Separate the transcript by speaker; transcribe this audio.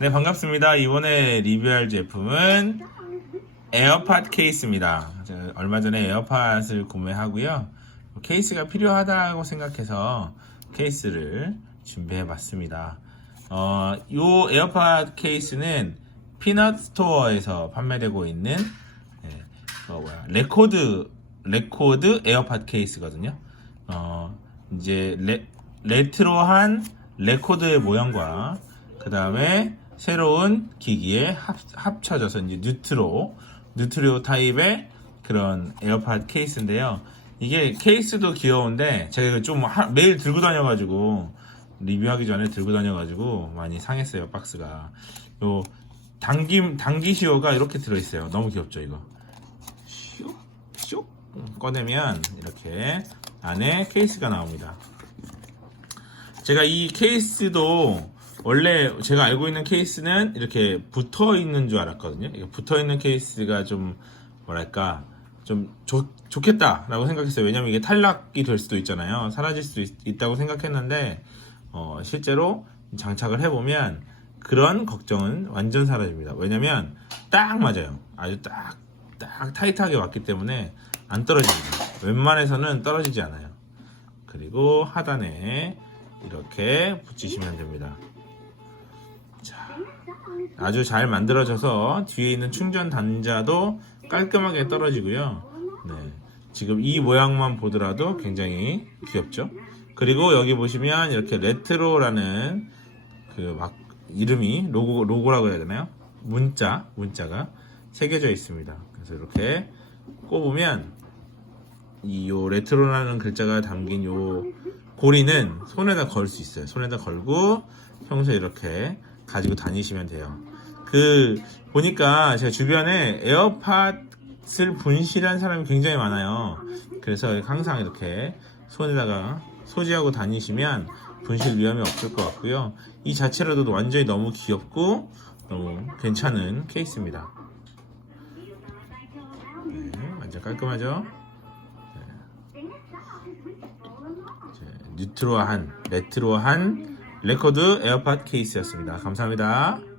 Speaker 1: 네, 반갑습니다. 이번에 리뷰할 제품은 에어팟 케이스입니다. 얼마 전에 에어팟을 구매하고요. 케이스가 필요하다고 생각해서 케이스를 준비해 봤습니다. 어, 요 에어팟 케이스는 피넛 스토어에서 판매되고 있는 네, 어, 뭐야, 레코드 레코드 에어팟 케이스거든요. 어, 이제 레, 레트로한 레코드의 모양과 그 다음에 새로운 기기에 합, 합쳐져서 이제 뉴트로 뉴트로 타입의 그런 에어팟 케이스인데요. 이게 케이스도 귀여운데 제가 좀 하- 매일 들고 다녀가지고 리뷰하기 전에 들고 다녀가지고 많이 상했어요 박스가. 요 당김 당기시오가 이렇게 들어있어요. 너무 귀엽죠 이거. 슉, 슉 꺼내면 이렇게 안에 케이스가 나옵니다. 제가 이 케이스도 원래 제가 알고 있는 케이스는 이렇게 붙어 있는 줄 알았거든요. 붙어 있는 케이스가 좀 뭐랄까 좀 좋, 좋겠다라고 생각했어요. 왜냐면 이게 탈락이 될 수도 있잖아요. 사라질 수도 있, 다고 생각했는데 어, 실제로 장착을 해보면 그런 걱정은 완전 사라집니다. 왜냐면 딱 맞아요. 아주 딱, 딱 타이트하게 왔기 때문에 안 떨어집니다. 웬만해서는 떨어지지 않아요. 그리고 하단에 이렇게 붙이시면 됩니다. 자, 아주 잘 만들어져서 뒤에 있는 충전 단자도 깔끔하게 떨어지고요. 네, 지금 이 모양만 보더라도 굉장히 귀엽죠. 그리고 여기 보시면 이렇게 레트로라는 그 막 이름이 로고 로고라고 해야 되나요? 문자 문자가 새겨져 있습니다. 그래서 이렇게 꼽으면 이 요 레트로라는 글자가 담긴 요 고리는 손에다 걸 수 있어요. 손에다 걸고 평소에 이렇게 가지고 다니시면 돼요. 그 보니까 제가 주변에 에어팟을 분실한 사람이 굉장히 많아요. 그래서 항상 이렇게 손에다가 소지하고 다니시면 분실 위험이 없을 것 같고요. 이 자체로도 완전히 너무 귀엽고 너무 괜찮은 케이스입니다. 네, 완전 깔끔하죠? 이제 뉴트로한, 레트로한 레코드 에어팟 케이스였습니다. 감사합니다.